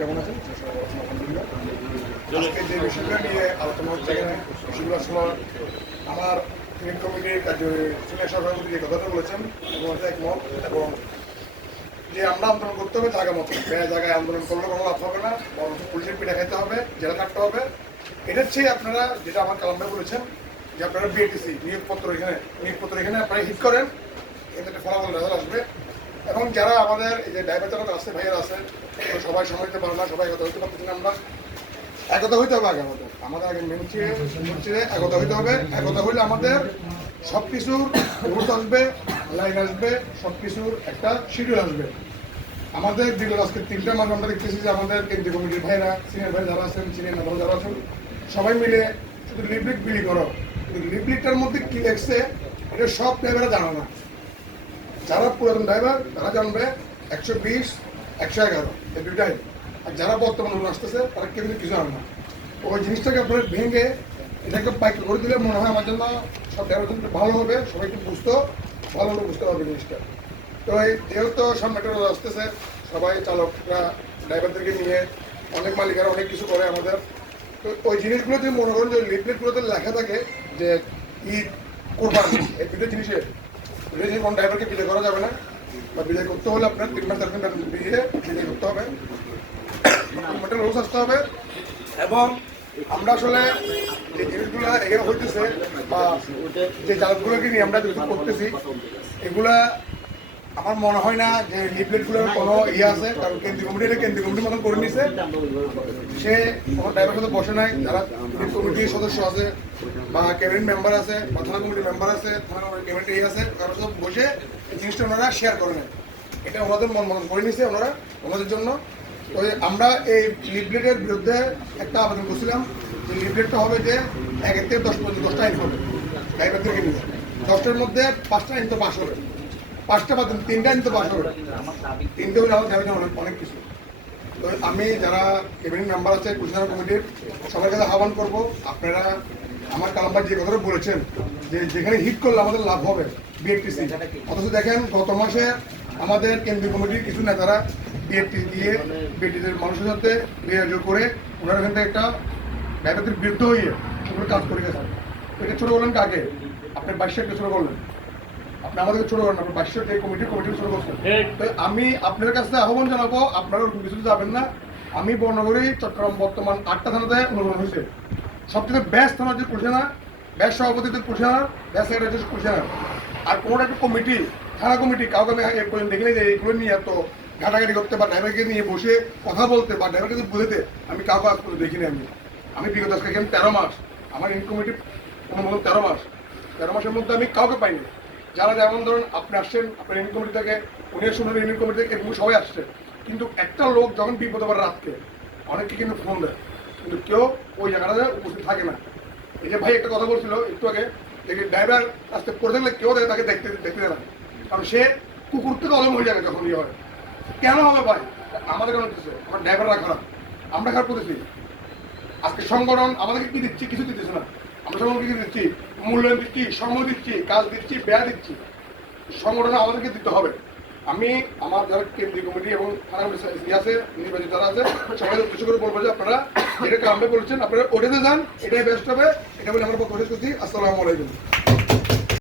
কেমন আছেন আজকে যে বিষয়টা নিয়ে আলোচনা আমার কমিটির সিনিয়র সভাপতি যে কথাটা বলেছেন, এবং এটা একমত, এবং যে আমরা আন্দোলন করতে হবে জায়গা মতো জায়গায় আন্দোলন করলে কোনো লাভ হবে না বরঞ্চ পুলিশের পিঠা খাইতে হবে, জেলা কাটতে হবে। এটার চেয়ে আপনারা, যেটা আমার কালাম বলেছেন, যে আপনারা বিএটিসি নিয়োগপত্র এখানে নিয়োগপত্র এখানে আপনারা হিট করেন। এতে ফলাফল রেজাল্ট আসবে। এবং যারা আমাদের এই যে ড্রাইভার চালক আছে, ভাইয়েরা আছে সবাই সময় দিতে পারে না, সবাই একতা হইতে পারতেছি না আমরা। একতা হইতে হবে আগে আমাদের। আমাদের আগে মেন হচ্ছে একতা হইতে হবে। একতা হইলে আমাদের সব কিছুর রুট আসবে লাইন আসবে সব কিছুর একটা শিডিউল আসবে। আমাদের বিগত আজকে তিনটা মাস আমরা দেখতেছি যে আমাদের কেন্দ্রীয় কমিটির ভাইরা সিনিয়র ভাই যারা আছেন সিনিয়র নেতা যারা আছেন, সবাই মিলে শুধু লিপলিক বিলি করো। লিপলিকটার মধ্যে কি লেখছে এটা সব ড্রাইভাররা জানো না। যারা পুরাতন ড্রাইভার তারা জানবে একশো বিশ, একশো এগারো, এই দুইটাই। আর যারা বর্তমান লোক আসতেছে, তারা কেউ কিছু জানে না। ওই জিনিসটাকে আপনার ভেঙে এটাকে পাইক করে দিলে মনে হয় আমার জন্য সব ড্রাইভার ভালো হবে, সবাই একটু বুঝতো, ভালো হলে বুঝতে পারবে জিনিসটা। তো এই যেহেতু সামনে একটা আসতেছে, সবাই চালকরা ড্রাইভারদেরকে নিয়ে অনেক মালিকেরা অনেক কিছু করে আমাদের। তো ওই জিনিসগুলো যদি মনে করেন যে লিফলেটগুলোতে লেখা থাকে যে ঈদ, কোরবানি, এই দুটো জিনিসের। দুটো কোন ড্রাইভারকে বিলে করা যাবে না, বা বিদায় করতে হলে আপনার তিন মাস, চার বেতন দিয়ে বিলে করতে হবে। একটা রোজ আসতে হবে। এবং আমরা আসলে যে জিনিসগুলো এখানে হইতেছে, বা যে জালগুলোকে নিয়ে আমরা যেহেতু করতেছি, এগুলা আমার মনে হয় না যে লিফলেটগুলোর কোনো ইয়ে আছে, কারণ কেন্দ্রীয় কমিটি এটা কেন্দ্রীয় কমিটির মতন করে নিছে। সে কোনো ড্রাইভার সাথে বসে নাই, যারা কমিটির সদস্য আছে বা ক্যাবিনেট মেম্বার আছে বা থানা কমিটির মেম্বার আছে, থানা ক্যাবিনেট ইয়ে আছে কারোর সাথে বসে এই জিনিসটা ওনারা শেয়ার করে নেয় এটা ওনাদের মন মতন করে নিছে ওনারা, ওনাদের জন্য। তো আমরা এই লিফলেটের বিরুদ্ধে একটা আবেদন করছিলাম যে লিফলেটটা হবে যে একের থেকে দশ পর্যন্ত দশটা আইন হবে। ড্রাইভার থেকে নিয়ে দশটার মধ্যে পাঁচটা আইন তো পাস হবে। পাঁচটা দিন, তিনটা আইন তো পাস হবে তিনটে হলে আমার ড্রাইভার অনেক অনেক কিছু। তো আমি যারা ক্যাবিনেট মেম্বার আছে কুশিয়ানা কমিটির সবার কাছে আহ্বান করব আপনারা আমার কালাম্বার যে কথাটা বলেছেন যে যেখানে হিট করলে আমাদের লাভ হবে বিএফটিসি অথচ দেখেন গত মাসে আমাদের কেন্দ্রীয় কমিটির কিছু নেতারা বিএফটি দিয়ে বিএফটিদের মানুষের সাথে বিয়োগ করে ওনারা এখান থেকে একটা ব্যাপারদের বিরুদ্ধ হয়ে কাজ করে গেছেন। এটা ছোটো বললেন কাকে? আপনি বাইশে একটা ছোটো বললেন। আপনি আমাদেরকে ছোট করেন আপনি বাইশে এই কমিটি কমিটি ছোট করছেন। আমি আপনার কাছে আহ্বান জানাব আপনারা ওরকম কিছু যাবেন না আমি বর্ণগরী চট্টগ্রাম বর্তমান আটটা থানাতে অনুমোদন হয়েছে। সবথেকে বেস্ট থানা হচ্ছে কুশিয়ানা বেস্ট সভাপতিদের কুশিয়ানা বেস্ট সেক্রেটারি কুশিয়ানা। আর কোনো একটা কমিটি থানা কমিটি কাউকে আমি এ পর্যন্ত দেখিনি যে এইগুলো নিয়ে এত ঘাটাঘাটি করতে বা ড্রাইভারকে নিয়ে বসে কথা বলতে বা ড্রাইভারকে বুঝতে আমি কাউকে আজ পর্যন্ত দেখিনি আমি। আমি বিগত আজকে তেরো মাস আমার ইন কমিটি অনুমোদন তেরো মাস। তেরো মাসের মধ্যে আমি কাউকে পাইনি। যারা যেমন ধরুন আপনি আসছেন, আপনার ইউনিয়ন কমিটি থেকে, উনি শুনুন ইউনিয়ন কমিটি থেকে এরকম সবাই আসছে। কিন্তু একটা লোক যখন বিপদ আবার রাতকে, অনেকে কিন্তু ফোন দেয়। কিন্তু কেউ ওই জায়গাটাতে উপস্থিত থাকে না। এই যে ভাই একটা কথা বলছিল একটু আগে দেখি ড্রাইভার রাস্তায় পড়ে থাকলে কেউ দেখে তাকে দেখতে দেখতে দেয় না। কারণ সে কুকুর থেকে অলম হয়ে যাবে যখন ইয়ে হয়। কেন হবে ভাই? আমাদের কেন দিচ্ছে আমার ড্রাইভাররা খারাপ। আমরা খারাপ করেছি আজকে সংগঠন আমাদেরকে কি দিচ্ছে? কিছু দিতেছে না। আমরা সংগঠন কি দিচ্ছি মূল্যায়ন দিচ্ছি শ্রম দিচ্ছি, কাজ দিচ্ছি, ব্যয় দিচ্ছি। সংগঠন আমাদেরকে দিতে হবে। আমি, আমার যারা কেন্দ্রীয় কমিটি এবং আছে, নির্বাচিত যারা আছে সবাই উদ্দেশ্য করে বলব যে আপনারা এটা কামে বলেছেন আপনারা ওটাতে যান, এটাই বেস্ট হবে। এটা বলে আমরা শেষ করছি। আসসালামু আলাইকুম।